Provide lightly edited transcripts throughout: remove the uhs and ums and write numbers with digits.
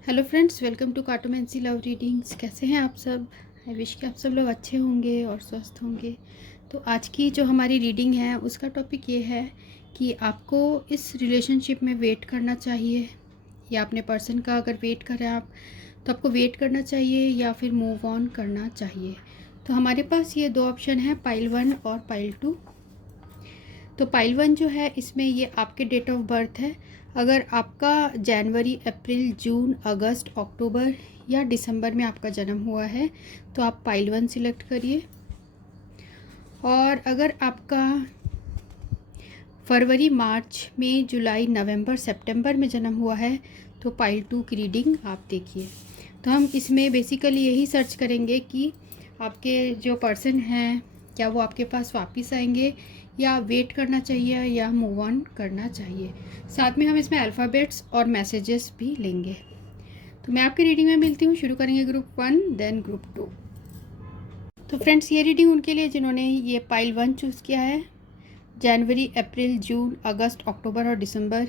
Hello friends, welcome to cartomancy love readings. कैसे हैं आप सब? आई विश कि आप सब लोग अच्छे होंगे और स्वस्थ होंगे। तो आज की जो हमारी रीडिंग है उसका टॉपिक ये है कि आपको इस रिलेशनशिप में वेट करना चाहिए या अपने पर्सन का अगर वेट करें आप तो आपको वेट करना चाहिए या फिर मूव ऑन करना चाहिए। तो हमारे पास ये दो ऑप्शन है, पाइल 1 और पाइल 2। तो पाइल 1 जो है इसमें ये आपके डेट ऑफ बर्थ है। अगर आपका जनवरी, अप्रैल, जून, अगस्त, अक्टूबर या दिसंबर में आपका जन्म हुआ है तो आप पाइल 1 सिलेक्ट करिए। और अगर आपका फरवरी, मार्च, मई, जुलाई, नवंबर, सितंबर में जन्म हुआ है तो पाइल 2 की रीडिंग आप देखिए। तो हम इसमें बेसिकली यही सर्च करेंगे कि आपके जो पर्सन हैं क्या वो आपके पास वापस आएंगे या वेट करना चाहिए या मूव ऑन करना चाहिए। साथ में हम इसमें अल्फ़ाबेट्स और मैसेजेस भी लेंगे। तो मैं आपकी रीडिंग में मिलती हूँ। शुरू करेंगे ग्रुप 1 देन ग्रुप 2। तो फ्रेंड्स, ये रीडिंग उनके लिए जिन्होंने ये पाइल 1 चूज़ किया है। जनवरी, अप्रैल, जून, अगस्त, अक्टूबर और दिसंबर,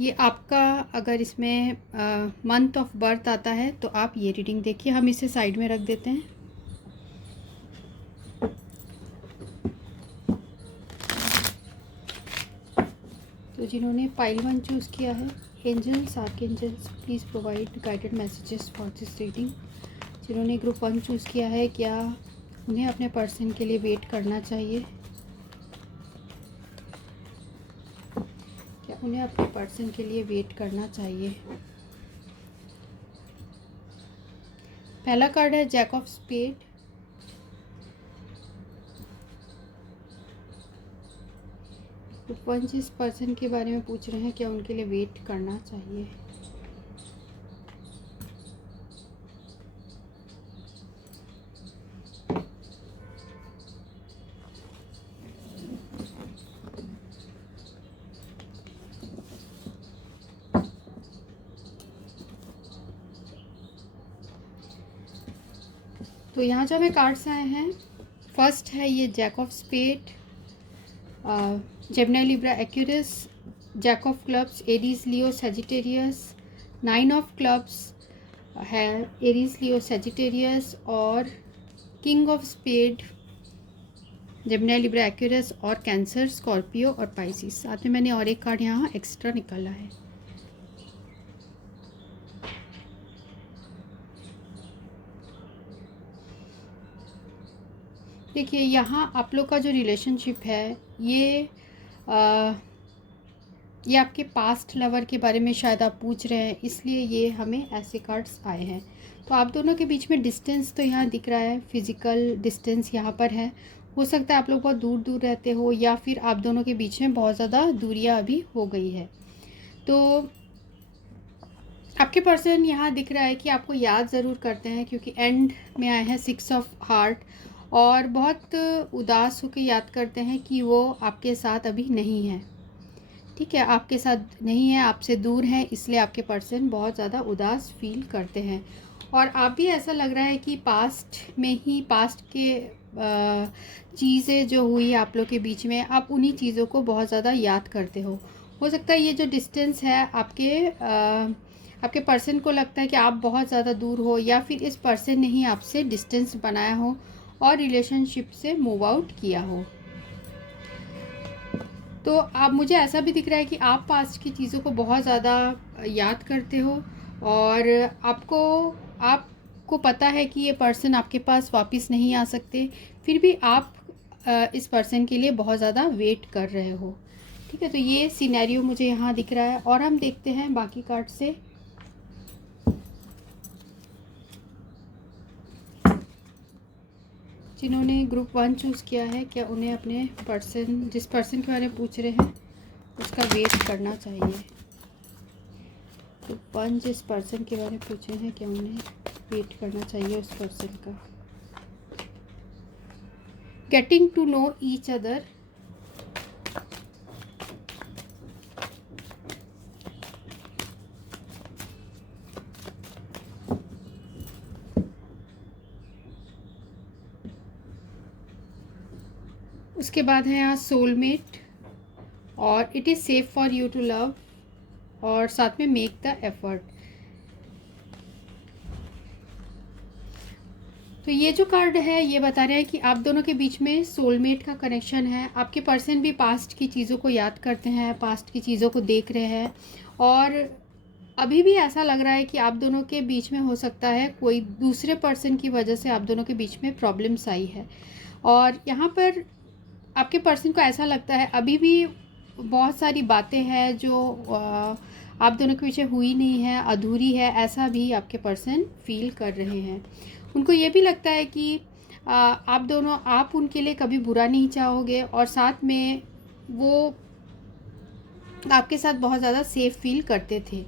ये आपका अगर इसमें मंथ ऑफ बर्थ आता है तो आप ये रीडिंग देखिए। हम इसे साइड में रख देते हैं। तो जिन्होंने पाइल 1 चूज़ किया है, angels, archangels, please provide guided messages for this reading. जिन्होंने ग्रुप 1 चूज़ किया है, क्या उन्हें अपने पर्सन के लिए वेट करना चाहिए? क्या उन्हें अपने पर्सन के लिए वेट करना चाहिए? पहला कार्ड है जैक ऑफ स्पेड। ग्रुप 1 जिस पर्सन के बारे में पूछ रहे हैं क्या उनके लिए वेट करना चाहिए? तो यहाँ जो हमें कार्ड्स आए हैं, फर्स्ट है ये jack of spade, Gemini, Libra, Aquarius, jack of clubs, Aries, Leo, Sagittarius, 9 of clubs है एरीज, लियो, सेजिटेरियस, और king of spade, Gemini, Libra, Aquarius और कैंसर, स्कॉर्पियो और पाइसिस। साथ में मैंने और एक कार्ड यहाँ एक्स्ट्रा निकाला है। देखिए, यहाँ आप लोग का जो रिलेशनशिप है ये आपके पास्ट लवर के बारे में शायद आप पूछ रहे हैं, इसलिए ये हमें ऐसे कार्ड्स आए हैं। तो आप दोनों के बीच में डिस्टेंस तो यहाँ दिख रहा है, फिज़िकल डिस्टेंस यहाँ पर है। हो सकता है आप लोग बहुत दूर दूर रहते हो या फिर आप दोनों के बीच में बहुत ज़्यादा दूरियाँ अभी हो गई है। तो आपके पर्सन यहाँ दिख रहा है कि आपको याद ज़रूर करते हैं, क्योंकि एंड में आए हैं 6 ऑफ हार्ट, और बहुत उदास होकर याद करते हैं कि वो आपके साथ अभी नहीं है। ठीक है, आपके साथ नहीं है, आपसे दूर है, इसलिए आपके पर्सन बहुत ज़्यादा उदास फील करते हैं। और आप भी ऐसा लग रहा है कि पास्ट में ही, पास्ट के चीज़ें जो हुई आप लोग के बीच में, आप उन्हीं चीज़ों को बहुत ज़्यादा याद करते हो सकता है ये जो डिस्टेंस है आपके पर्सन को लगता है कि आप बहुत ज़्यादा दूर हो, या फिर इस पर्सन ने ही आपसे डिस्टेंस बनाया हो और रिलेशनशिप से मूव आउट किया हो। तो आप, मुझे ऐसा भी दिख रहा है कि आप पास्ट की चीज़ों को बहुत ज़्यादा याद करते हो, और आपको पता है कि ये पर्सन आपके पास वापस नहीं आ सकते, फिर भी आप इस पर्सन के लिए बहुत ज़्यादा वेट कर रहे हो। ठीक है, तो ये सिनेरियो मुझे यहाँ दिख रहा है। और हम देखते हैं बाकी कार्ड से। जिन्होंने ग्रुप 1 चूज़ किया है, क्या उन्हें अपने पर्सन, जिस पर्सन के बारे में पूछ रहे हैं, उसका वेट करना चाहिए? ग्रुप 1 जिस पर्सन के बारे में पूछे हैं, क्या उन्हें वेट करना चाहिए उस पर्सन का? Getting to know each other, उसके बाद है यहाँ सोलमेट, और it is safe for you to love, और साथ में मेक द एफर्ट। तो ये जो कार्ड है ये बता रहे हैं कि आप दोनों के बीच में सोलमेट का कनेक्शन है। आपके पर्सन भी पास्ट की चीज़ों को याद करते हैं, पास्ट की चीज़ों को देख रहे हैं, और अभी भी ऐसा लग रहा है कि आप दोनों के बीच में हो सकता है कोई दूसरे पर्सन की वजह से आप दोनों के बीच में प्रॉब्लम्स आई है। और यहाँ पर आपके पर्सन को ऐसा लगता है अभी भी बहुत सारी बातें हैं जो आप दोनों के पीछे हुई नहीं है, अधूरी है, ऐसा भी आपके पर्सन फील कर रहे हैं। उनको ये भी लगता है कि आप उनके लिए कभी बुरा नहीं चाहोगे, और साथ में वो आपके साथ बहुत ज़्यादा सेफ फील करते थे।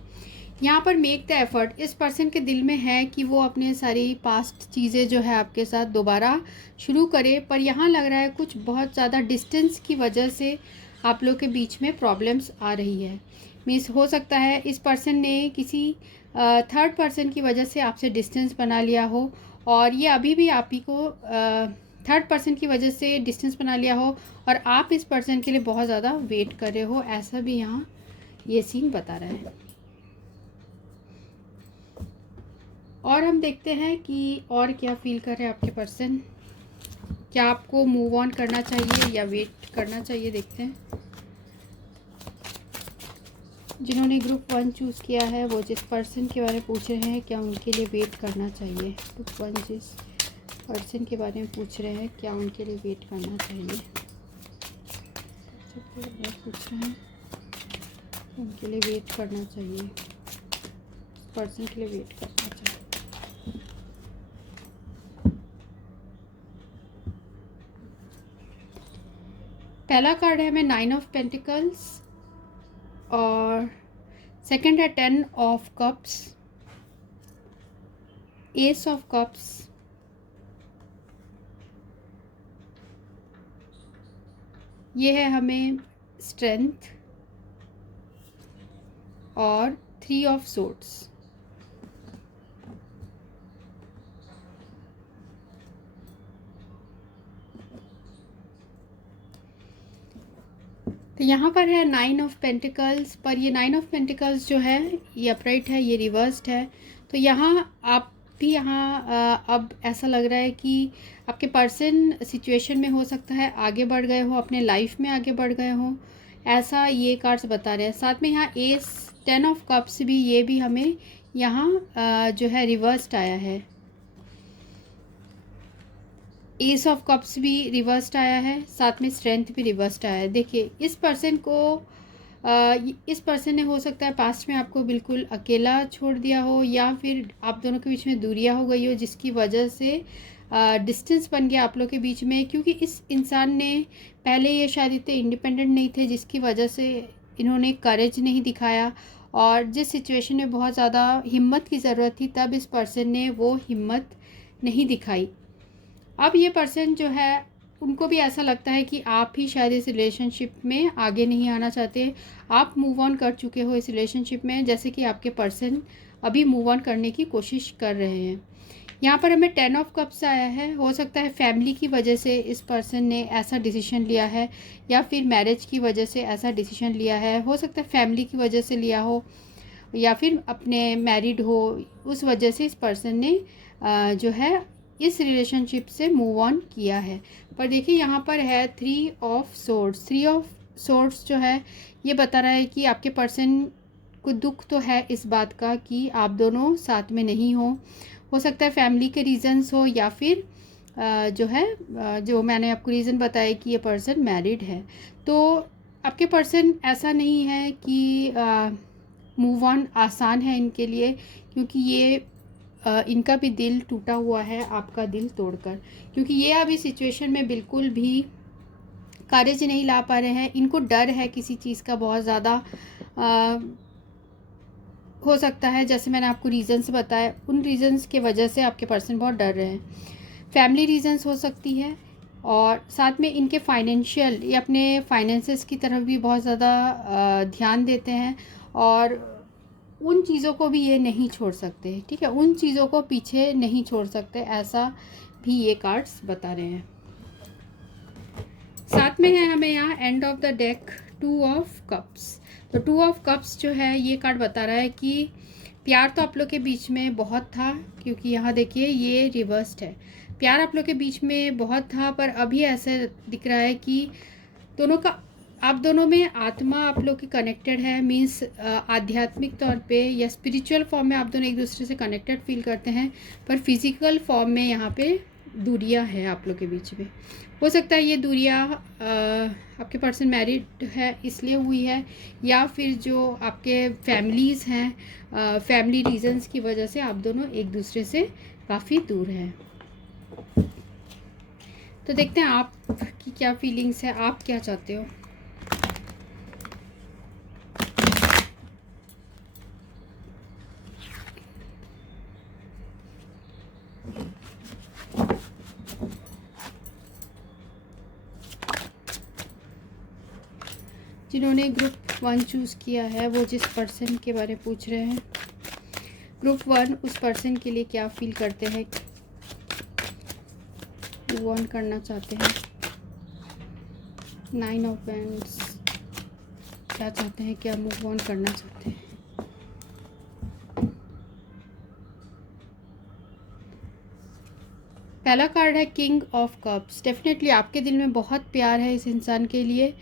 यहाँ पर मेक द एफर्ट इस पर्सन के दिल में है कि वो अपने सारी पास्ट चीज़ें जो है आपके साथ दोबारा शुरू करे, पर यहाँ लग रहा है कुछ बहुत ज़्यादा डिस्टेंस की वजह से आप लोग के बीच में प्रॉब्लम्स आ रही है। मीन्स हो सकता है इस पर्सन ने किसी थर्ड पर्सन की वजह से आपसे डिस्टेंस बना लिया हो, और ये अभी भी आप ही को थर्ड पर्सन की वजह से डिस्टेंस बना लिया हो, और आप इस पर्सन के लिए बहुत ज़्यादा वेट कर रहे हो, ऐसा भी यहाँ ये सीन बता रहा है। और हम देखते हैं कि और क्या फील कर रहे हैं आपके पर्सन। क्या आपको मूव ऑन करना चाहिए या वेट करना चाहिए, देखते हैं। जिन्होंने ग्रुप 1 चूज़ किया है वो जिस पर्सन के बारे में पूछ रहे हैं क्या उनके लिए वेट करना चाहिए। ग्रुप 1 जिस पर्सन के बारे में पूछ रहे हैं क्या उनके लिए वेट करना चाहिए, पूछ रहे हैं उनके लिए वेट करना चाहिए, पर्सन के लिए वेट करना चाहिए। पहला कार्ड है हमें 9 ऑफ पेंटिकल्स, और सेकंड है 10 of cups, S of cups, ये है हमें स्ट्रेंथ, और 3 ऑफ सोर्ड्स। तो यहाँ पर है 9 ऑफ पेंटिकल्स, पर ये 9 ऑफ पेंटिकल्स जो है ये अपराइट है, ये रिवर्स्ड है। तो यहाँ आप भी यहाँ अब ऐसा लग रहा है कि आपके पर्सन सिचुएशन में हो सकता है आगे बढ़ गए हो, अपने लाइफ में आगे बढ़ गए हो, ऐसा ये कार्ड्स बता रहे हैं। साथ में यहाँ एस 10 ऑफ कप्स भी, ये भी हमें यहाँ जो है रिवर्स्ड आया है। एस ऑफ कप्स भी रिवर्स्ड आया है, साथ में स्ट्रेंथ भी रिवर्स्ड आया है। देखिए इस पर्सन को इस पर्सन ने हो सकता है पास्ट में आपको बिल्कुल अकेला छोड़ दिया हो, या फिर आप दोनों के बीच में दूरियां हो गई हो जिसकी वजह से डिस्टेंस बन गया आप लोग के बीच में, क्योंकि इस इंसान ने पहले ये शायद इतने इंडिपेंडेंट नहीं थे जिसकी वजह से इन्होंने करेज नहीं दिखाया, और जिस सिचुएशन में बहुत ज़्यादा हिम्मत की ज़रूरत थी तब इस पर्सन ने वो हिम्मत नहीं दिखाई। अब ये पर्सन जो है उनको भी ऐसा लगता है कि आप ही शायद इस रिलेशनशिप में आगे नहीं आना चाहते, आप मूव ऑन कर चुके हो इस रिलेशनशिप में, जैसे कि आपके पर्सन अभी मूव ऑन करने की कोशिश कर रहे हैं। यहाँ पर हमें 10 ऑफ कप्स आया है। हो सकता है फैमिली की वजह से इस पर्सन ने ऐसा डिसीजन लिया है, या फिर मैरिज की वजह से ऐसा डिसीजन लिया है। हो सकता है फैमिली की वजह से लिया हो, या फिर अपने मैरिड हो, उस वजह से इस पर्सन ने जो है इस रिलेशनशिप से मूव ऑन किया है। पर देखिए यहाँ पर है 3 ऑफ सोर्ड्स। 3 ऑफ सोर्ड्स जो है ये बता रहा है कि आपके पर्सन को दुख तो है इस बात का कि आप दोनों साथ में नहीं हो सकता है फैमिली के रीज़न्स हो, या फिर जो है जो मैंने आपको रीज़न बताया कि ये पर्सन मैरिड है। तो आपके पर्सन ऐसा नहीं है कि मूव ऑन आसान है इनके लिए, क्योंकि ये इनका भी दिल टूटा हुआ है आपका दिल तोड़कर, क्योंकि ये अभी सिचुएशन में बिल्कुल भी करेज नहीं ला पा रहे हैं। इनको डर है किसी चीज़ का बहुत ज़्यादा, हो सकता है जैसे मैंने आपको रीज़न्स बताए उन रीज़न्स के वजह से आपके पर्सन बहुत डर रहे हैं। फैमिली रीज़न्स हो सकती है, और साथ में इनके फाइनेंशियल, ये अपने फाइनेंसेस की तरफ भी बहुत ज़्यादा ध्यान देते हैं, और उन चीज़ों को भी ये नहीं छोड़ सकते। ठीक है, उन चीज़ों को पीछे नहीं छोड़ सकते, ऐसा भी ये कार्ड्स बता रहे हैं। साथ में है हमें यहाँ end of the deck 2 of cups. तो 2 ऑफ कप्स जो है ये कार्ड बता रहा है कि प्यार तो आप लोग के बीच में बहुत था, क्योंकि यहाँ देखिए ये रिवर्स्ड है। प्यार आप लोग के बीच में बहुत था, पर अभी ऐसा दिख रहा है कि दोनों का, आप दोनों में आत्मा आप लोग की कनेक्टेड है। मीन्स आध्यात्मिक तौर पे या स्पिरिचुअल फॉर्म में आप दोनों एक दूसरे से कनेक्टेड फील करते हैं, पर फिज़िकल फॉर्म में यहाँ पे दूरियां हैं आप लोग के बीच में। हो सकता है ये दूरियां आपके पर्सन मैरिड है इसलिए हुई है, या फिर जो आपके फैमिलीज़ हैं, फैमिली रीजंस की वजह से आप दोनों एक दूसरे से काफ़ी दूर हैं। तो देखते हैं आपकी क्या फीलिंग्स है, आप क्या चाहते हो। जिन्होंने ग्रुप 1 चूज़ किया है वो जिस पर्सन के बारे में पूछ रहे हैं, ग्रुप 1 उस पर्सन के लिए क्या फील करते हैं, मूव ऑन करना चाहते हैं। 9 ऑफ वैंड्स, क्या चाहते हैं, क्या मूव ऑन करना चाहते हैं। पहला कार्ड है किंग ऑफ कप्स। डेफिनेटली आपके दिल में बहुत प्यार है इस इंसान के लिए।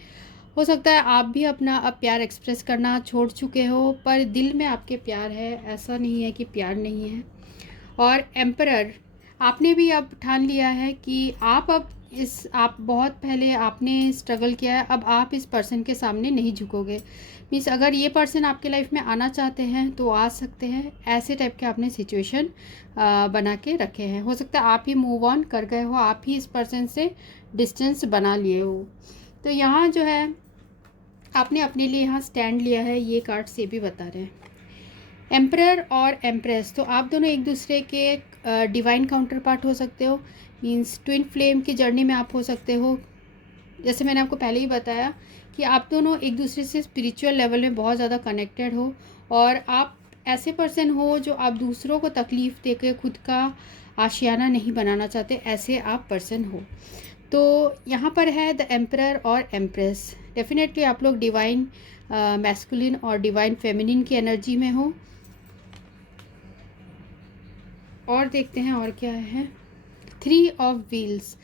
हो सकता है आप भी अपना अब प्यार एक्सप्रेस करना छोड़ चुके हो, पर दिल में आपके प्यार है, ऐसा नहीं है कि प्यार नहीं है। और एम्परर, आपने भी अब ठान लिया है कि आप बहुत पहले आपने स्ट्रगल किया है, अब आप इस पर्सन के सामने नहीं झुकोगे। मीन्स अगर ये पर्सन आपके लाइफ में आना चाहते हैं तो आ सकते हैं, ऐसे टाइप के आपने सिचुएशन बना के रखे हैं। हो सकता है आप ही मूव ऑन कर गए हो, आप ही इस पर्सन से डिस्टेंस बना लिए हो। तो यहाँ जो है आपने अपने लिए यहाँ स्टैंड लिया है, ये कार्ड से भी बता रहे हैं। एम्परर और एम्प्रेस, तो आप दोनों एक दूसरे के डिवाइन काउंटर पार्ट हो सकते हो। मीन्स ट्विन फ्लेम की जर्नी में आप हो सकते हो। जैसे मैंने आपको पहले ही बताया कि आप दोनों एक दूसरे से स्पिरिचुअल लेवल में बहुत ज़्यादा कनेक्टेड हो, और आप ऐसे पर्सन हो जो आप दूसरों को तकलीफ़ देकर खुद का आशियाना नहीं बनाना चाहते, ऐसे आप पर्सन हो। तो यहाँ पर है द एम्परर और एम्प्रेस। डेफिनेटली आप लोग डिवाइन मैस्कुलिन और डिवाइन फेमिनिन की एनर्जी में हो। और देखते हैं और क्या है। 3 ऑफ व्हील्स,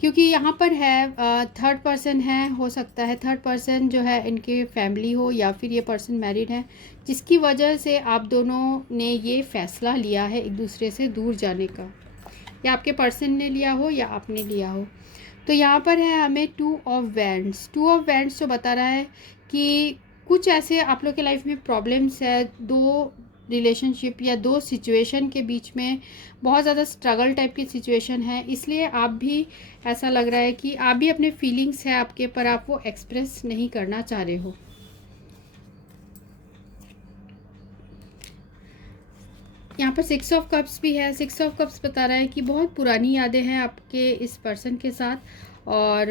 क्योंकि यहाँ पर है थर्ड पर्सन है, हो सकता है थर्ड पर्सन जो है इनके फैमिली हो, या फिर ये पर्सन मैरिड है, जिसकी वजह से आप दोनों ने ये फ़ैसला लिया है एक दूसरे से दूर जाने का, या आपके पर्सन ने लिया हो या आपने लिया हो। तो यहाँ पर है हमें 2 ऑफ वैंड्स। 2 ऑफ वैंड्स जो बता रहा है कि कुछ ऐसे आप लोग के लाइफ में प्रॉब्लम्स है, 2 रिलेशनशिप या 2 सिचुएशन के बीच में बहुत ज़्यादा स्ट्रगल टाइप की सिचुएशन है, इसलिए आप भी, ऐसा लग रहा है कि आप भी अपने फीलिंग्स है आपके, पर आप वो एक्सप्रेस नहीं करना चाह रहे हो। यहाँ पर 6 ऑफ कप्स भी है। 6 ऑफ कप्स बता रहा है कि बहुत पुरानी यादें हैं आपके इस पर्सन के साथ, और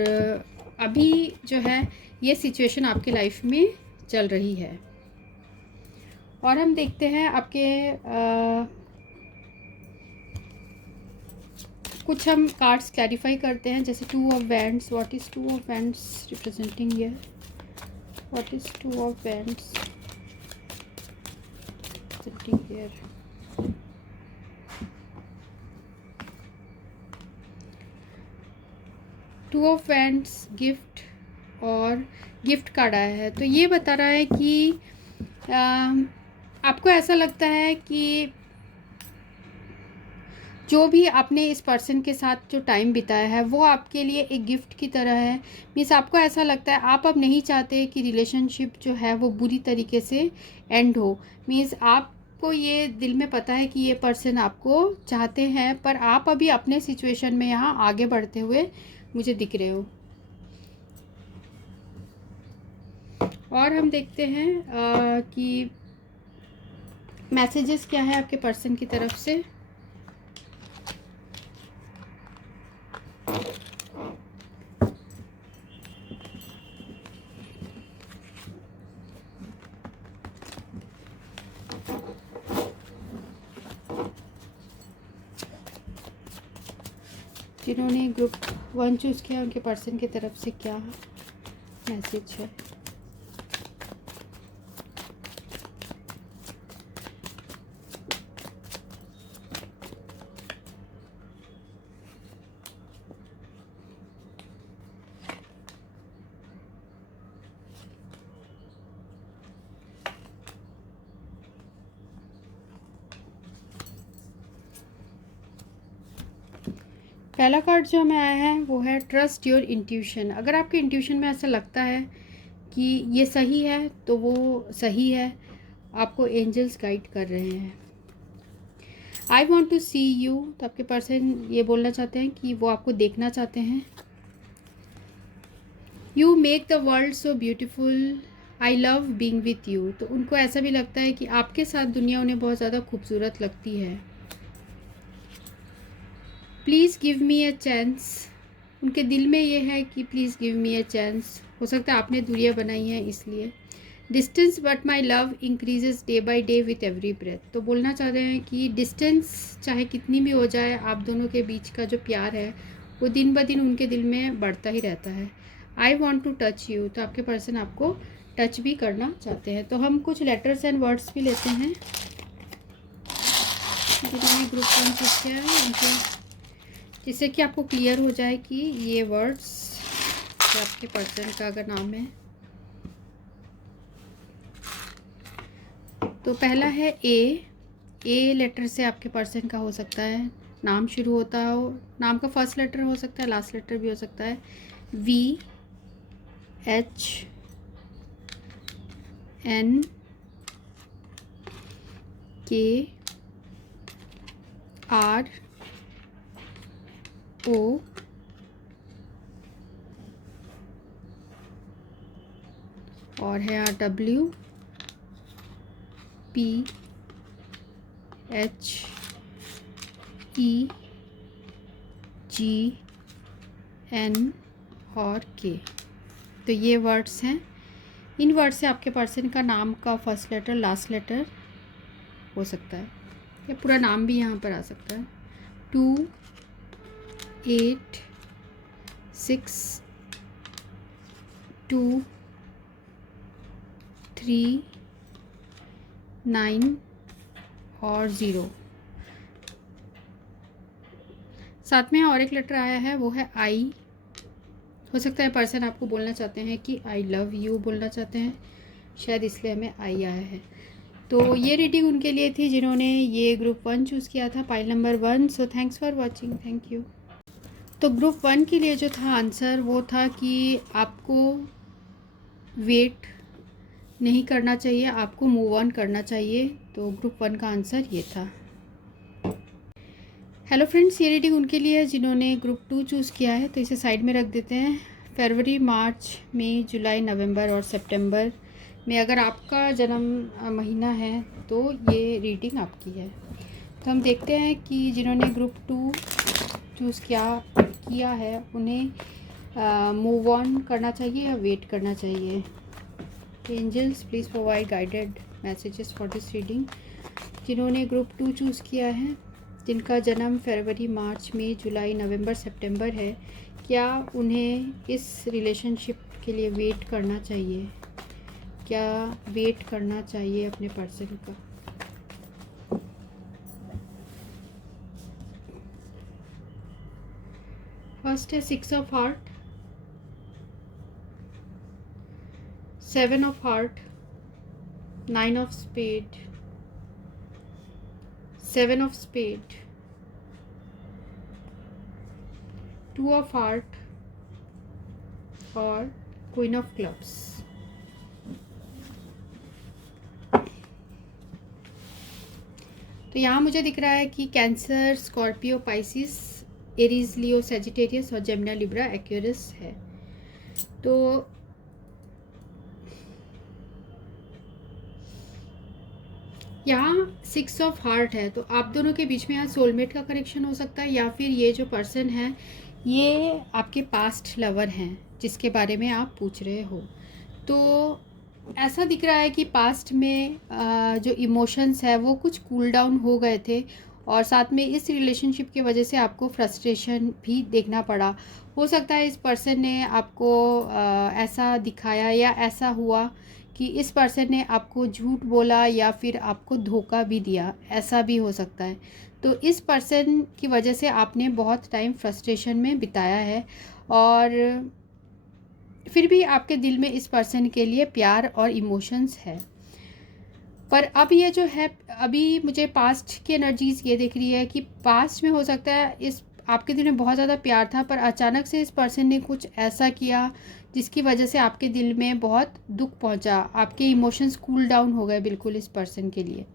अभी जो है ये सिचुएशन आपके लाइफ में चल रही है। और हम देखते हैं आपके कुछ हम कार्ड्स क्लैरिफाई करते हैं। जैसे 2 of wands, what is 2 of wands representing here, what is 2 of wands representing here. Two of wands gift, और गिफ्ट कार्ड आया है। तो ये बता रहा है कि आपको ऐसा लगता है कि जो भी आपने इस पर्सन के साथ जो टाइम बिताया है वो आपके लिए एक गिफ्ट की तरह है। मीन्स आपको ऐसा लगता है आप अब नहीं चाहते कि रिलेशनशिप जो है वो बुरी तरीके से एंड हो। मीन्स आपको ये दिल में पता है कि ये पर्सन आपको चाहते हैं, पर आप अभी अपने सिचुएशन में यहाँ आगे बढ़ते हुए मुझे दिख रहे हो। और हम देखते हैं कि मैसेजेस क्या है आपके पर्सन की तरफ से। जिन्होंने ग्रुप 1 चूज़ किया उनके पर्सन की तरफ से क्या मैसेज है। पहला कार्ड जो हमें आया है वो है ट्रस्ट योर इंट्यूशन। अगर आपके इंट्यूशन में ऐसा लगता है कि ये सही है तो वो सही है, आपको एंजल्स गाइड कर रहे हैं। I want to see you, तो आपके पर्सन ये बोलना चाहते हैं कि वो आपको देखना चाहते हैं। You make the world so beautiful, I love being with you, तो उनको ऐसा भी लगता है कि आपके साथ दुनिया उन्हें बहुत ज़्यादा खूबसूरत लगती है। Please give me a chance, उनके दिल में ये है कि please give me a chance. हो सकता है आपने दूरियां बनाई हैं इसलिए। Distance but my love increases day by day with every breath, तो बोलना चाह रहे हैं कि डिस्टेंस चाहे कितनी भी हो जाए, आप दोनों के बीच का जो प्यार है वो दिन ब दिन उनके दिल में बढ़ता ही रहता है। I want to touch you, तो आपके पर्सन आपको टच भी करना चाहते हैं। तो हम कुछ लेटर्स एंड वर्ड्स भी लेते हैं जिन्होंने ग्रुप 1 चूज किया है उनके, जिससे कि आपको क्लियर हो जाए कि ये वर्ड्स आपके पर्सन का अगर नाम है। तो पहला है ए लेटर से आपके पर्सन का हो सकता है नाम शुरू होता हो, नाम का फर्स्ट लेटर हो सकता है, लास्ट लेटर भी हो सकता है। वी एच एन के आर ओ और है W P H E G N और के। तो ये वर्ड्स हैं। इन वर्ड से आपके पर्सन का नाम का फर्स्ट लेटर लास्ट लेटर हो सकता है, या पूरा नाम भी यहाँ पर आ सकता है। 2 8 6 2 3 9 और 0। साथ में और एक लेटर आया है वो है आई। हो सकता है पर्सन आपको बोलना चाहते हैं कि आई लव यू बोलना चाहते हैं, शायद इसलिए हमें आई आया है। तो ये रीडिंग उनके लिए थी जिन्होंने ये ग्रुप 1 चूज़ किया था, pile number 1। So thanks for watching, thank you. तो ग्रुप 1 के लिए जो था आंसर वो था कि आपको वेट नहीं करना चाहिए, आपको मूव ऑन करना चाहिए। तो ग्रुप 1 का आंसर ये था। हेलो फ्रेंड्स, ये रीडिंग उनके लिए है जिन्होंने ग्रुप 2 चूज़ किया है, तो इसे साइड में रख देते हैं। फरवरी, मार्च, मई, जुलाई, नवंबर और सितंबर में अगर आपका जन्म महीना है तो ये रीडिंग आपकी है। तो हम देखते हैं कि जिन्होंने ग्रुप 2 चूज़ किया है उन्हें मूव ऑन करना चाहिए या वेट करना चाहिए। Angels please provide guided messages for this reading. जिन्होंने ग्रुप 2 चूज़ किया है, जिनका जन्म फरवरी, मार्च, मई, जुलाई, नवंबर, सितंबर है, क्या उन्हें इस रिलेशनशिप के लिए वेट करना चाहिए? क्या वेट करना चाहिए अपने पर्सन का? फर्स्ट है 6 of heart, 7 of heart, 9 of spade, 7 of spade, 2 of heart और Queen of clubs। तो यहाँ मुझे दिख रहा है कि cancer, Scorpio, Pisces, Aries, Leo, Sagittarius और जेमिनी, लिब्रा, एक्वेरियस है। तो यहाँ 6 ऑफ हार्ट है, तो आप दोनों के बीच में यहाँ सोलमेट का कनेक्शन हो सकता है, या फिर ये जो पर्सन है ये आपके पास्ट लवर हैं जिसके बारे में आप पूछ रहे हो। तो ऐसा दिख रहा है कि पास्ट में जो इमोशंस है वो कुछ कूल डाउन हो गए थे, और साथ में इस रिलेशनशिप की वजह से आपको फ्रस्ट्रेशन भी देखना पड़ा। हो सकता है इस पर्सन ने आपको ऐसा दिखाया या ऐसा हुआ कि इस पर्सन ने आपको झूठ बोला या फिर आपको धोखा भी दिया, ऐसा भी हो सकता है। तो इस पर्सन की वजह से आपने बहुत टाइम फ्रस्ट्रेशन में बिताया है, और फिर भी आपके दिल में इस पर्सन के लिए प्यार और इमोशंस है। पर अब ये जो है, अभी मुझे पास्ट की एनर्जीज़ ये दिख रही है कि पास्ट में हो सकता है इस आपके दिल में बहुत ज़्यादा प्यार था, पर अचानक से इस पर्सन ने कुछ ऐसा किया जिसकी वजह से आपके दिल में बहुत दुख पहुंचा, आपके इमोशंस कूल डाउन हो गए बिल्कुल इस पर्सन के लिए।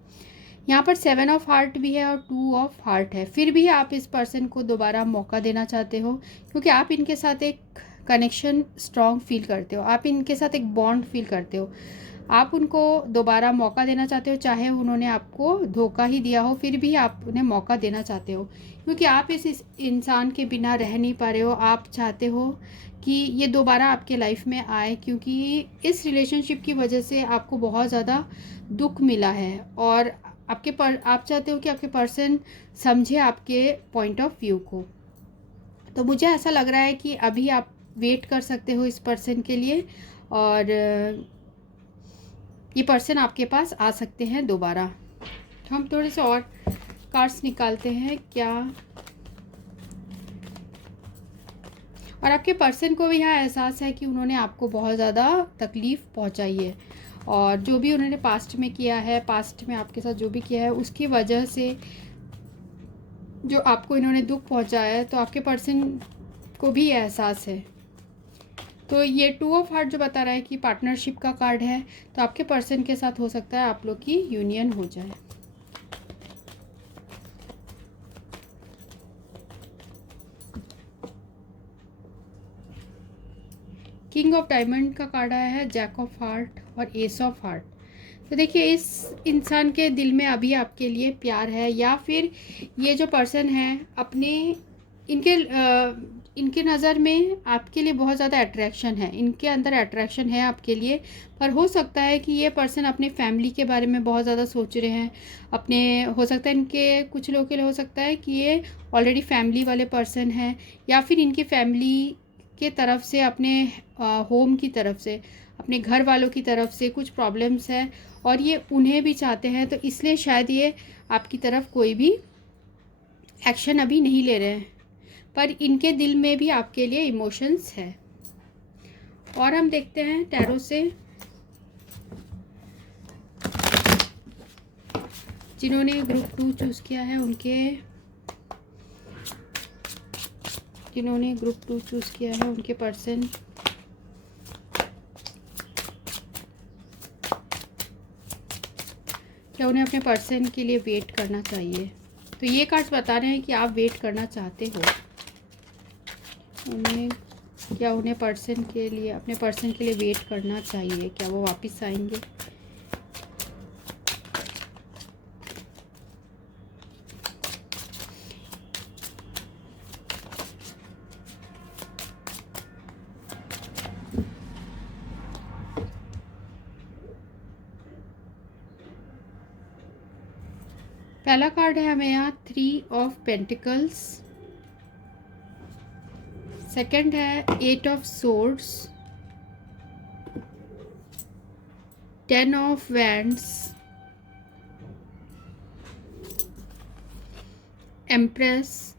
यहाँ पर 7 ऑफ हार्ट भी है और 2 ऑफ हार्ट है। फिर भी आप इस पर्सन को दोबारा मौका देना चाहते हो, क्योंकि आप इनके साथ एक कनेक्शन स्ट्रॉन्ग फील करते हो, आप इनके साथ एक बॉन्ड फील करते हो। आप उनको दोबारा मौका देना चाहते हो, चाहे उन्होंने आपको धोखा ही दिया हो, फिर भी आप उन्हें मौका देना चाहते हो, क्योंकि आप इस इंसान के बिना रह नहीं पा रहे हो। आप चाहते हो कि ये दोबारा आपके लाइफ में आए, क्योंकि इस रिलेशनशिप की वजह से आपको बहुत ज़्यादा दुख मिला है, और आप चाहते हो कि आपके पर्सन समझे आपके पॉइंट ऑफ व्यू को। तो मुझे ऐसा लग रहा है कि अभी आप वेट कर सकते हो इस पर्सन के लिए, और ये पर्सन आपके पास आ सकते हैं दोबारा। तो हम थोड़े से और कार्ड्स निकालते हैं क्या। और आपके पर्सन को भी यहाँ एहसास है कि उन्होंने आपको बहुत ज़्यादा तकलीफ़ पहुँचाई है, और जो भी उन्होंने पास्ट में किया है, पास्ट में आपके साथ जो भी किया है, उसकी वजह से जो आपको इन्होंने दुख पहुँचाया है, तो आपके पर्सन को भी एहसास है। तो ये 2 ऑफ हार्ट जो बता रहा है कि पार्टनरशिप का कार्ड है, तो आपके पर्सन के साथ हो सकता है आप लोग की यूनियन हो जाए। किंग ऑफ डायमंड का कार्ड आया है, जैक ऑफ हार्ट और एस ऑफ हार्ट। तो देखिए, इस इंसान के दिल में अभी आपके लिए प्यार है, या फिर ये जो पर्सन है अपने इनके नज़र में आपके लिए बहुत ज़्यादा अट्रैक्शन है, इनके अंदर अट्रैक्शन है आपके लिए। पर हो सकता है कि ये पर्सन अपने फैमिली के बारे में बहुत ज़्यादा सोच रहे हैं, हो सकता है इनके कुछ लोगों के लिए हो सकता है कि ये ऑलरेडी फैमिली वाले पर्सन हैं, या फिर इनकी फैमिली के तरफ से, अपने होम की तरफ से, अपने घर वालों की तरफ से कुछ प्रॉब्लम्स है, और ये उन्हें भी चाहते हैं, तो इसलिए शायद ये आपकी तरफ कोई भी एक्शन अभी नहीं ले रहे हैं, पर इनके दिल में भी आपके लिए इमोशंस है। और हम देखते हैं टैरो से जिन्होंने ग्रुप 2 चूज़ किया है उनके पर्सन क्या उन्हें अपने पर्सन के लिए वेट करना चाहिए। तो ये कार्ड्स बता रहे हैं कि आप वेट करना चाहते हो, उन्हें पर्सन के लिए, अपने पर्सन के लिए वेट करना चाहिए, क्या वो वापस आएंगे। पहला कार्ड है हमें यहाँ 3 ऑफ पेंटिकल्स, सेकंड है 8 of swords, 10 of wands, empress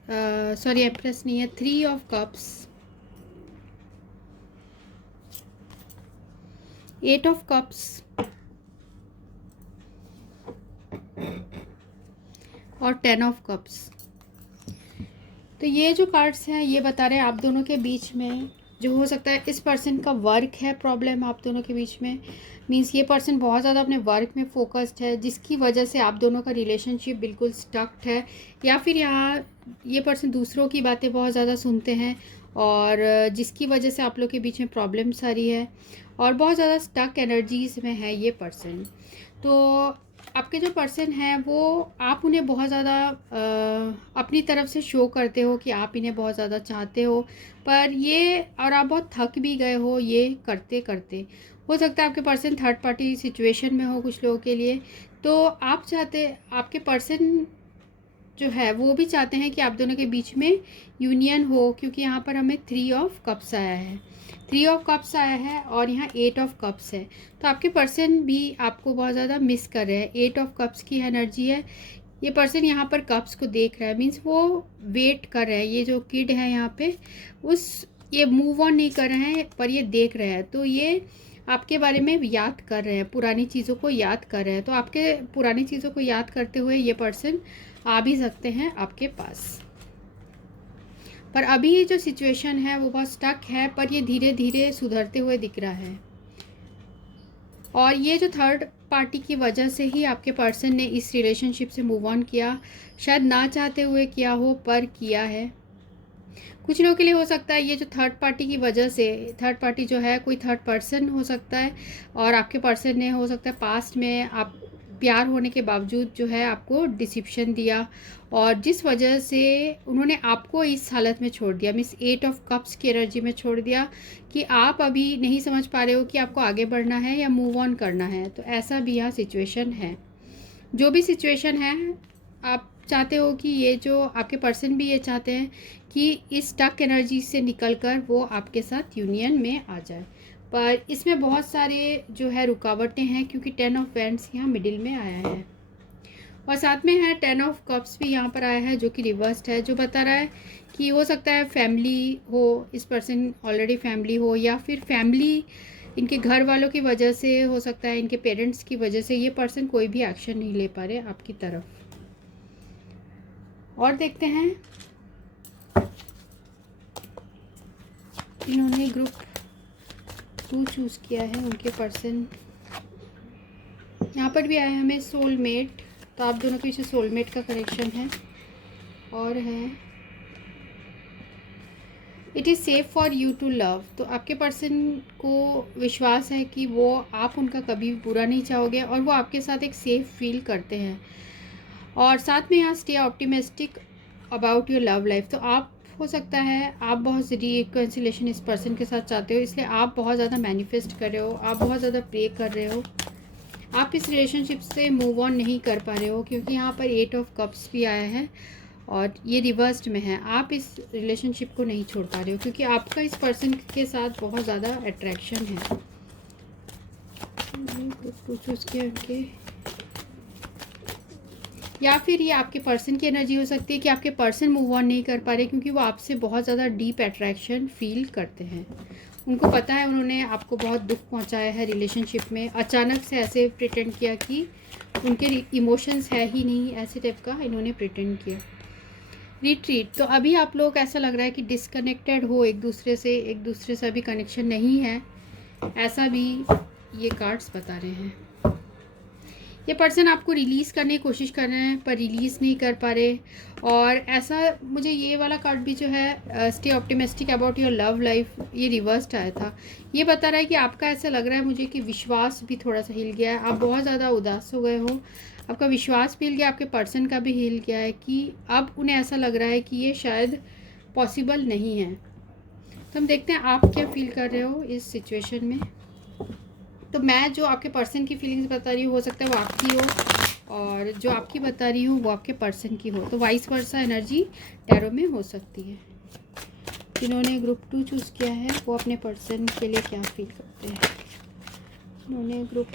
नहीं है, 3 ऑफ कप्स, 8 ऑफ कप्स और 10 ऑफ कप्स। तो ये जो कार्ड्स हैं ये बता रहे हैं आप दोनों के बीच में जो हो सकता है, इस पर्सन का वर्क है प्रॉब्लम आप दोनों के बीच में। मीन्स ये पर्सन बहुत ज़्यादा अपने वर्क में फोकस्ड है, जिसकी वजह से आप दोनों का रिलेशनशिप बिल्कुल स्टक्ड है, या फिर यहाँ ये पर्सन दूसरों की बातें बहुत ज़्यादा सुनते हैं, और जिसकी वजह से आप लोग के बीच में प्रॉब्लम्स आ रही है, और बहुत ज़्यादा स्टक एनर्जीज़ में है ये पर्सन। तो आपके जो पर्सन हैं वो, आप उन्हें बहुत ज़्यादा अपनी तरफ से शो करते हो कि आप इन्हें बहुत ज़्यादा चाहते हो, पर ये, और आप बहुत थक भी गए हो ये करते करते। हो सकता है आपके पर्सन थर्ड पार्टी सिचुएशन में हो कुछ लोगों के लिए, तो आपके पर्सन जो है वो भी चाहते हैं कि आप दोनों के बीच में यूनियन हो, क्योंकि यहाँ पर हमें 3 ऑफ कप्स आया है, 3 ऑफ कप्स आया है, और यहाँ 8 ऑफ कप्स है। तो आपके पर्सन भी आपको बहुत ज़्यादा मिस कर रहे हैं। 8 ऑफ कप्स की एनर्जी है, ये पर्सन यहाँ पर कप्स को देख रहा है, मीन्स वो वेट कर रहे हैं। ये जो किड है यहाँ पे ये मूव ऑन नहीं कर रहे हैं, पर ये देख रहे हैं। तो ये आपके बारे में याद कर रहे हैं, पुरानी चीज़ों को याद कर रहे हैं। तो आपके पुरानी चीज़ों को याद करते हुए ये पर्सन आ भी सकते हैं आपके पास। पर अभी ये जो सिचुएशन है वो बहुत स्टक है, पर ये धीरे धीरे सुधरते हुए दिख रहा है। और ये जो थर्ड पार्टी की वजह से ही आपके पर्सन ने इस रिलेशनशिप से मूव ऑन किया, शायद ना चाहते हुए किया हो पर किया है। कुछ लोगों के लिए हो सकता है ये जो थर्ड पार्टी की वजह से, थर्ड पार्टी जो है कोई थर्ड पर्सन हो सकता है, और आपके पर्सन ने हो सकता है पास्ट में आप प्यार होने के बावजूद जो है आपको डिसिप्शन दिया, और जिस वजह से उन्होंने आपको इस हालत में छोड़ दिया, मीन्स 8 ऑफ कप्स की एनर्जी में छोड़ दिया कि आप अभी नहीं समझ पा रहे हो कि आपको आगे बढ़ना है या मूव ऑन करना है। तो ऐसा भी यहाँ सिचुएशन है। जो भी सिचुएशन है, आप चाहते हो कि ये जो आपके पर्सन भी ये चाहते हैं कि इस स्टक एनर्जी से निकलकर वो आपके साथ यूनियन में आ जाए, पर इसमें बहुत सारे जो है रुकावटें हैं, क्योंकि 10 ऑफ वैंड्स यहाँ मिडिल में आया है, और साथ में है 10 ऑफ कप्स भी यहाँ पर आया है जो कि रिवर्स्ड है, जो बता रहा है कि हो सकता है फैमिली हो, इस पर्सन ऑलरेडी फैमिली हो, या फिर फैमिली इनके घर वालों की वजह से हो सकता है, इनके पेरेंट्स की वजह से ये पर्सन कोई भी एक्शन नहीं ले पा रहे आपकी तरफ। और देखते हैं इन्होंने ग्रुप 2 चूज़ किया है, उनके पर्सन यहाँ पर भी आया है हमें सोलमेट, तो आप दोनों के पीछे सोलमेट का कनेक्शन है। और है it is safe for you to love, तो आपके पर्सन को विश्वास है कि वो आप उनका कभी बुरा नहीं चाहोगे, और वो आपके साथ एक सेफ फील करते हैं। और साथ में यहाँ stay optimistic about your love life, तो आप हो सकता है आप बहुत रिकन्सिलेशन इस पर्सन के साथ चाहते हो, इसलिए आप बहुत ज़्यादा मैनिफेस्ट कर रहे हो, आप बहुत ज़्यादा प्रे कर रहे हो, आप इस रिलेशनशिप से मूव ऑन नहीं कर पा रहे हो, क्योंकि यहाँ पर 8 ऑफ कप्स भी आया है और ये रिवर्स्ड में है। आप इस रिलेशनशिप को नहीं छोड़ पा रहे हो, क्योंकि आपका इस पर्सन के साथ बहुत ज़्यादा अट्रैक्शन है। चूज़ किया उनके, या फिर ये आपके पर्सन की एनर्जी हो सकती है कि आपके पर्सन मूव ऑन नहीं कर पा रहे, क्योंकि वो आपसे बहुत ज़्यादा डीप अट्रैक्शन फील करते हैं। उनको पता है उन्होंने आपको बहुत दुख पहुंचाया है रिलेशनशिप में, अचानक से ऐसे प्रिटेंड किया कि उनके इमोशंस है ही नहीं, ऐसे टाइप का इन्होंने प्रिटेंड किया। रिट्रीट, तो अभी आप लोग ऐसा लग रहा है कि डिसकनेक्टेड हो एक दूसरे से अभी कनेक्शन नहीं है, ऐसा भी ये कार्ड्स बता रहे हैं। ये पर्सन आपको रिलीज़ करने की कोशिश कर रहे हैं पर रिलीज़ नहीं कर पा रहे, और ऐसा मुझे ये वाला कार्ड भी जो है stay optimistic about your love life, ये रिवर्स्ड आया था। ये बता रहा है कि आपका ऐसा लग रहा है मुझे कि विश्वास भी थोड़ा सा हिल गया है, आप बहुत ज़्यादा उदास हो गए हो, आपका विश्वास भी हिल गया, आपके पर्सन का भी हिल गया है कि अब उन्हें ऐसा लग रहा है कि ये शायद पॉसिबल नहीं है। तो हम देखते हैं आप क्या फील कर रहे हो इस सिचुएशन में। तो मैं जो आपके पर्सन की फीलिंग्स बता रही हूँ हो सकता है वो आपकी हो, और जो आपकी बता रही हूँ वो आपके पर्सन की हो, तो वाइस वर्सा एनर्जी टैरो में हो सकती है। जिन्होंने ग्रुप 2 चूज़ किया है वो अपने पर्सन के लिए क्या फील करते हैं, जिन्होंने ग्रुप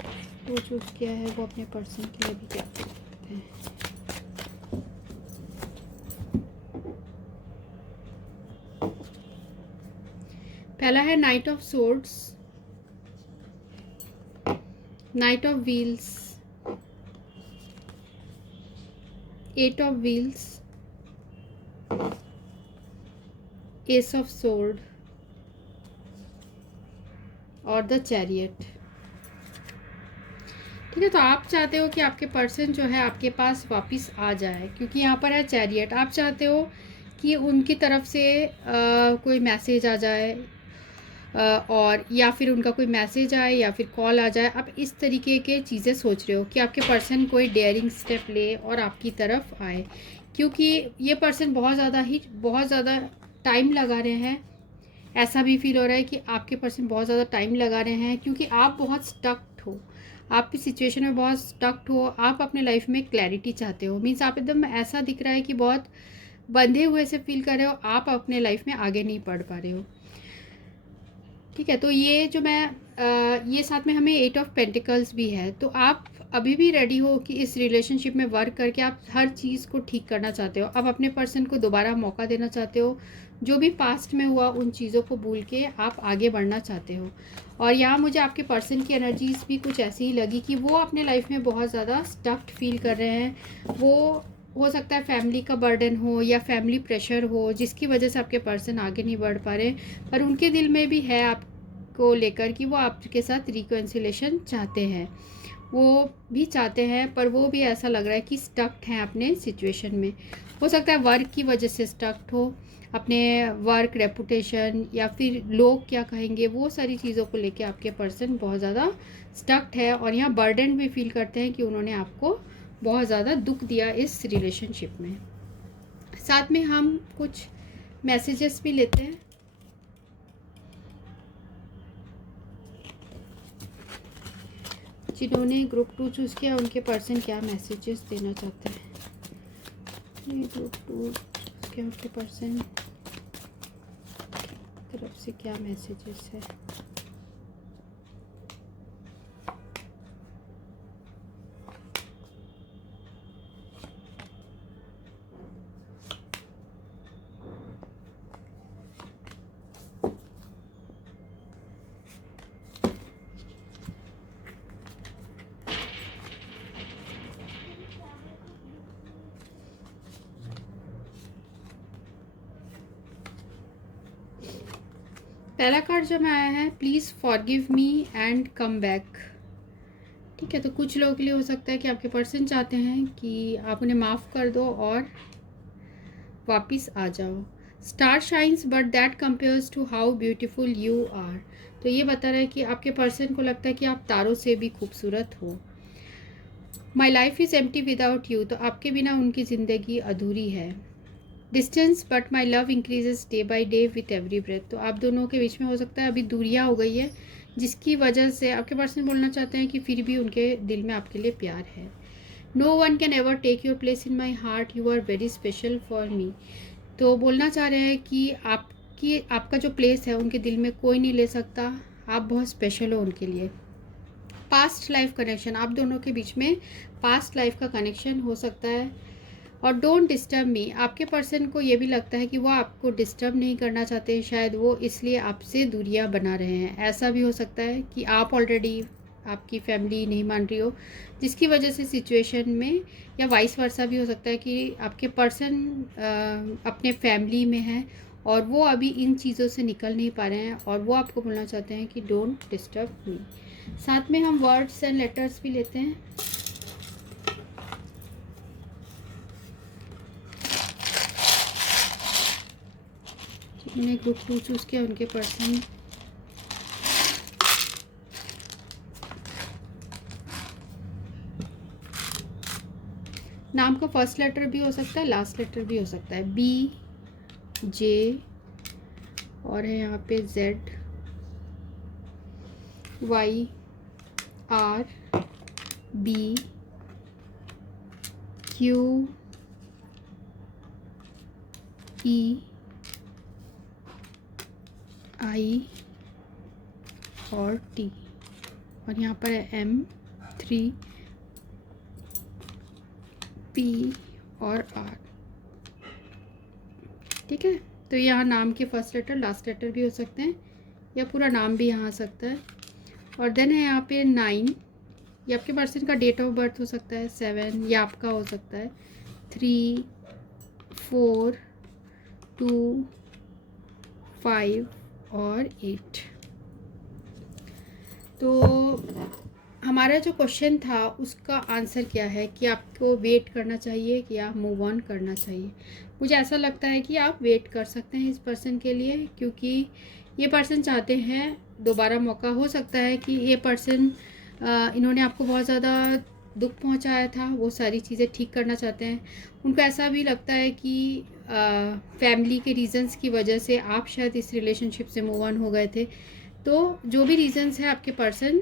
2 चूज़ किया है वो अपने पर्सन के लिए भी क्या फील करते हैं। पहला है night of swords, night of wheels, 8 of wheels, S of sword और द चैरियट। ठीक है, तो आप चाहते हो कि आपके पर्सन जो है आपके पास वापस आ जाए, क्योंकि यहाँ पर है चैरियट। आप चाहते हो कि उनकी तरफ से कोई मैसेज आ जाए, और या फिर उनका कोई मैसेज आए या फिर कॉल आ जाए। आप इस तरीके के चीज़ें सोच रहे हो कि आपके पर्सन कोई डेयरिंग स्टेप ले और आपकी तरफ आए, क्योंकि ये पर्सन बहुत ज़्यादा टाइम लगा रहे हैं। ऐसा भी फील हो रहा है कि आपके पर्सन बहुत ज़्यादा टाइम लगा रहे हैं, क्योंकि आप बहुत स्टक्ड हो, आप इस सिचुएशन में बहुत स्टक्ड हो, आप अपने लाइफ में क्लैरिटी चाहते हो। मीन्स आप एकदम ऐसा दिख रहा है कि बहुत बंधे हुए से फील कर रहे हो, आप अपने लाइफ में आगे नहीं बढ़ पा रहे हो। ठीक है, तो ये जो मैं ये साथ में हमें 8 ऑफ पेंटिकल्स भी है, तो आप अभी भी रेडी हो कि इस रिलेशनशिप में वर्क करके आप हर चीज़ को ठीक करना चाहते हो। आप अपने पर्सन को दोबारा मौका देना चाहते हो, जो भी पास्ट में हुआ उन चीज़ों को भूल के आप आगे बढ़ना चाहते हो। और यहाँ मुझे आपके पर्सन की एनर्जीज भी कुछ ऐसी ही लगी कि वो अपने लाइफ में बहुत ज़्यादा स्टक्ड फील कर रहे हैं, वो हो सकता है फैमिली का बर्डन हो या फैमिली प्रेशर हो, जिसकी वजह से आपके पर्सन आगे नहीं बढ़ पा रहे, पर उनके दिल में भी है आपको लेकर कि वो आपके साथ रिकन्सिलेशन चाहते हैं, वो भी चाहते हैं, पर वो भी ऐसा लग रहा है कि स्टक्ड हैं अपने सिचुएशन में। हो सकता है वर्क की वजह से स्टक्ड हो, अपने वर्क, रेपुटेशन, या फिर लोग क्या कहेंगे, वो सारी चीज़ों को लेके आपके पर्सन बहुत ज़्यादा स्टक्ड है, और यहाँ बर्डन भी फील करते हैं कि उन्होंने आपको बहुत ज़्यादा दुख दिया इस रिलेशनशिप में। साथ में हम कुछ मैसेजेस भी लेते हैं। जिन्होंने ग्रुप 2 चूज़ किया उनके पर्सन क्या मैसेजेस देना चाहते हैं, ये ग्रुप 2 क्या उनके पर्सन तरफ से क्या मैसेजेस है। पहला कार्ड जो मैं आया है, please forgive me and come back. ठीक है, तो कुछ लोगों के लिए हो सकता है कि आपके पर्सन चाहते हैं कि आप उन्हें माफ़ कर दो और वापस आ जाओ। Star shines but that compares to how beautiful you are. तो ये बता रहा है कि आपके पर्सन को लगता है कि आप तारों से भी खूबसूरत हो। My life is empty without you. तो आपके बिना उनकी ज़िंदगी अधूरी है। Distance but my love increases day by day with every breath. तो आप दोनों के बीच में हो सकता है अभी दूरियां हो गई है, जिसकी वजह से आपके पर्सन बोलना चाहते हैं कि फिर भी उनके दिल में आपके लिए प्यार है। No one can ever take your place in my heart, you are very special for me. तो बोलना चाह रहे हैं कि आपका जो प्लेस है उनके दिल में कोई नहीं ले सकता, आप बहुत स्पेशल हो उनके लिए। पास्ट लाइफ कनेक्शन, आप दोनों के बीच में पास्ट लाइफ का कनेक्शन हो सकता है। और डोंट डिस्टर्ब मी, आपके पर्सन को ये भी लगता है कि वो आपको डिस्टर्ब नहीं करना चाहते, शायद वो इसलिए आपसे दूरियां बना रहे हैं। ऐसा भी हो सकता है कि आप ऑलरेडी आपकी फैमिली नहीं मान रही हो, जिसकी वजह से सिचुएशन में, या वाइस वर्सा भी हो सकता है कि आपके पर्सन अपने फैमिली में है और वो अभी इन चीज़ों से निकल नहीं पा रहे हैं, और वो आपको बोलना चाहते हैं कि डोंट डिस्टर्ब मी। साथ में हम वर्ड्स एंड लेटर्स भी लेते हैं। जिन्होंने ग्रुप 2 चूज़ किया उनके पर्सन नाम का फर्स्ट लेटर भी हो सकता है, लास्ट लेटर भी हो सकता है। बी, जे, और है यहाँ पे Z, Y, R, B, Q, E, I और टी, और यहाँ पर है एम, 3, पी और आर। ठीक है, तो यहाँ नाम के फर्स्ट लेटर लास्ट लेटर भी हो सकते हैं, या पूरा नाम भी यहाँ आ सकता है। और देन है यहाँ पे 9, ये आपके पर्सन का डेट ऑफ बर्थ हो सकता है। 7 ये आपका हो सकता है। 3, 4, 2, 5 और 8। तो हमारा जो क्वेश्चन था उसका आंसर क्या है कि आपको वेट करना चाहिए कि आप मूव ऑन करना चाहिए। मुझे ऐसा लगता है कि आप वेट कर सकते हैं इस पर्सन के लिए, क्योंकि ये पर्सन चाहते हैं दोबारा मौका। हो सकता है कि ये पर्सन इन्होंने आपको बहुत ज़्यादा दुख पहुंचाया था, वो सारी चीज़ें ठीक करना चाहते हैं। उनको ऐसा भी लगता है कि फैमिली के रीज़न्स की वजह से आप शायद इस रिलेशनशिप से मूव ऑन हो गए थे। तो जो भी रीज़न्स है आपके पर्सन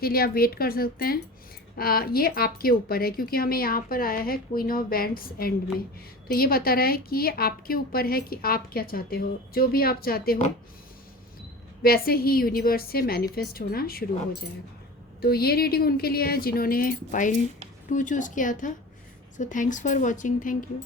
के लिए आप वेट कर सकते हैं। ये आपके ऊपर है, क्योंकि हमें यहाँ पर आया है क्वीन ऑफ वैंड्स एंड में। तो ये बता रहा है कि ये आपके ऊपर है कि आप क्या चाहते हो। जो भी आप चाहते हो वैसे ही यूनिवर्स से मैनिफेस्ट होना शुरू हो जाएगा। तो ये रीडिंग उनके लिए है जिन्होंने पाइल 2 चूज़ किया था। So thanks for watching, thank you.